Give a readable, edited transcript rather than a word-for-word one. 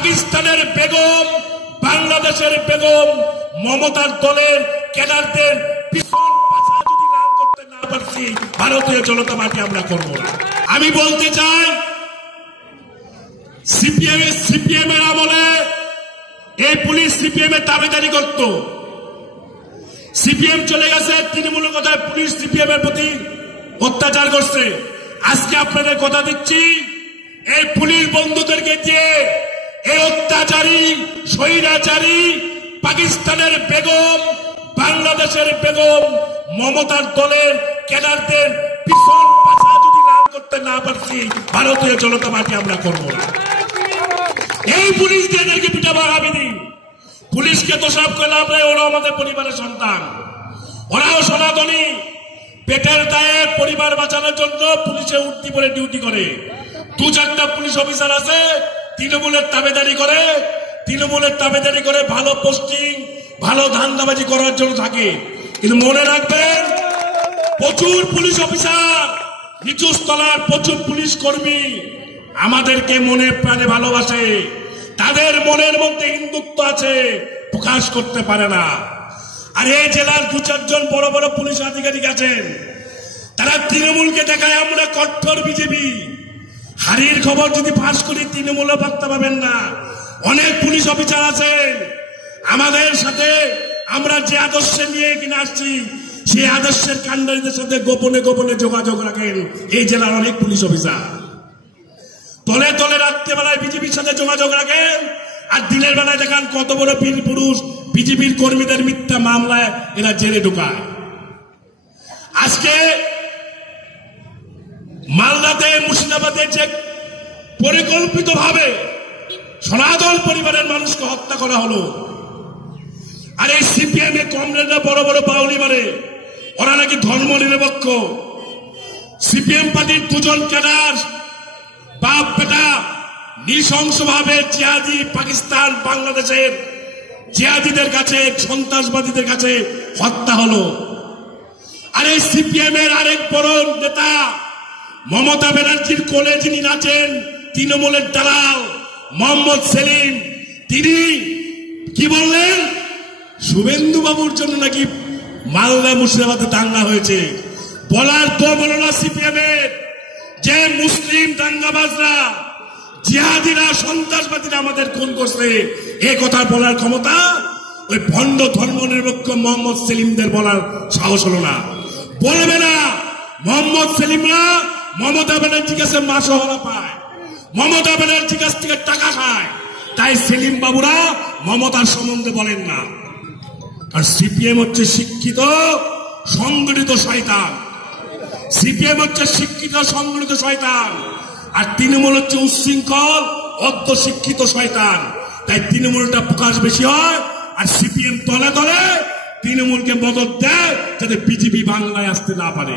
পাকিস্তানের বেগম, বাংলাদেশের বেগম, মমতার দলের ক্যাডারদের পিছন পাছা যদি লাল করতে না পারছি, ভারতীয় জনতা পার্টি আমরা করব না। আমি বলতে চাই, সিপিএম এর আমলে এই পুলিশ সিপিএম এর দাবিদারি করত। সিপিএম চলে গেছে, তৃণমূলের কথায় পুলিশ সিপিএম এর প্রতি অত্যাচার করছে। আজকে আপনাদের কথা দিচ্ছি, এই পুলিশ বন্ধুদেরকে দিয়ে এই অত্যাচারী, স্বৈরাচারী পাকিস্তানের বেগম, বাংলাদেশের বেগম, মমতার দলের ক্যাডারদের পিছন পাছা যদি লাল করতে না পারছি, ভারতীয় জনতা পার্টি আমরা করব না। এই পুলিশ দিয়ে এদেরকে পিঠা ভাগাবিনি। পুলিশকে তো সব করে লাভ নেই, ওরাও আমাদের পরিবারের সন্তান, ওরাও সনাতনী। পেটের দায়ে পরিবার বাঁচানোর জন্য পুলিশে উঠতি পরে ডিউটি করে। 2-4টা পুলিশ অফিসার আছে তৃণমূলের তাবেদারি করে, ভালো পোস্টিং, ভালো ধান্দাবাজি করার জন্য থাকে। কিন্তু মনে রাখবেন, প্রচুর পুলিশ অফিসার, নিচু স্তলার প্রচুর পুলিশ কর্মী আমাদেরকে মনে প্রাণে ভালোবাসে। তাদের মনের মধ্যে হিন্দুত্ব আছে, প্রকাশ করতে পারে না। আর এই জেলার 2-4 জন বড় বড় পুলিশ আধিকারিক আছেন, তারা তৃণমূলকে দেখায় আমরা কট্টর বিজেপি। হারির খবর যদি ফাঁস করি, তৃণমূলও পাত্তা পাবেন না। অনেক পুলিশ অফিসার আছেন আমাদের সাথে, আমরা যে আদর্শে নিয়ে কিনে আসছি সেই আদর্শের কাণ্ডারীদের সাথে গোপনে গোপনে যোগাযোগ রাখেন এই জেলার অনেক পুলিশ অফিসার। তলে তলে রাত্রেবেলায় বিজেপির সাথে যোগাযোগ রাখেন, আর দিনের বেলায় দেখান কত বড় বীর পুরুষ বিজেপির কর্মীদের মিথ্যা মামলায় এরা জেলে ঢোকায়। আজকে মালদাতে, মুর্শিদাবাদে যে পরিকল্পিত ভাবে সনাতন পরিবারের মানুষকে হত্যা করা হলো, আর এই সিপিএম এর কমরেডরা বড় বড় বাউলি মারে, ওরা নাকি ধর্ম নিরপেক্ষ। সিপিএম পার্টির 2 জন ক্যাডার বাপ বেটা নৃশংসভাবে জিহাদি পাকিস্তান, বাংলাদেশের জিহাদিদের কাছে, সন্ত্রাসবাদীদের কাছে হত্যা হলো। আর এই সিপিএম এর আরেক বড় নেতা মমতা ব্যানার্জির কোলে যিনি নাচেন, তৃণমূলের দালাল মোহাম্মদ সেলিম, তিনি কি বললেন, শুভেন্দু বাবুর জন্য নাকি মালদা মুর্শিদাবাদে দাঙ্গা হয়েছে। বলার তো বলো না সিপিএম এর যে মুসলিম দাঙ্গাবাজরা, জিহাদিরা, সন্ত্রাসবাদীরা আমাদের খুন করছে, এ কথা বলার ক্ষমতা ওই ভণ্ড ধর্ম নিরপেক্ষ মোহাম্মদ সেলিমদের বলার সাহস হলো না। বলবে না মোহাম্মদ সেলিমরা মমতা ব্যানার্জির কাছে মাসহারা পায়, মমতা ব্যানার্জির কাছ থেকে টাকা খায়, তাই সেলিম বাবুরা মমতার সম্বন্ধে বলেন না। আর সিপিএম হচ্ছে শিক্ষিত সংগঠিত শয়তান, সিপিএম হচ্ছে শিক্ষিত সংগঠিত শয়তান, আর তৃণমূল হচ্ছে উচ্ছৃঙ্খল অর্ধশিক্ষিত শয়তান। তাই তৃণমূলটা প্রকাশ বেশি হয়, আর সিপিএম তলে তলে তৃণমূলকে মদত দেয় যাতে বিজেপি বাংলায় আসতে না পারে।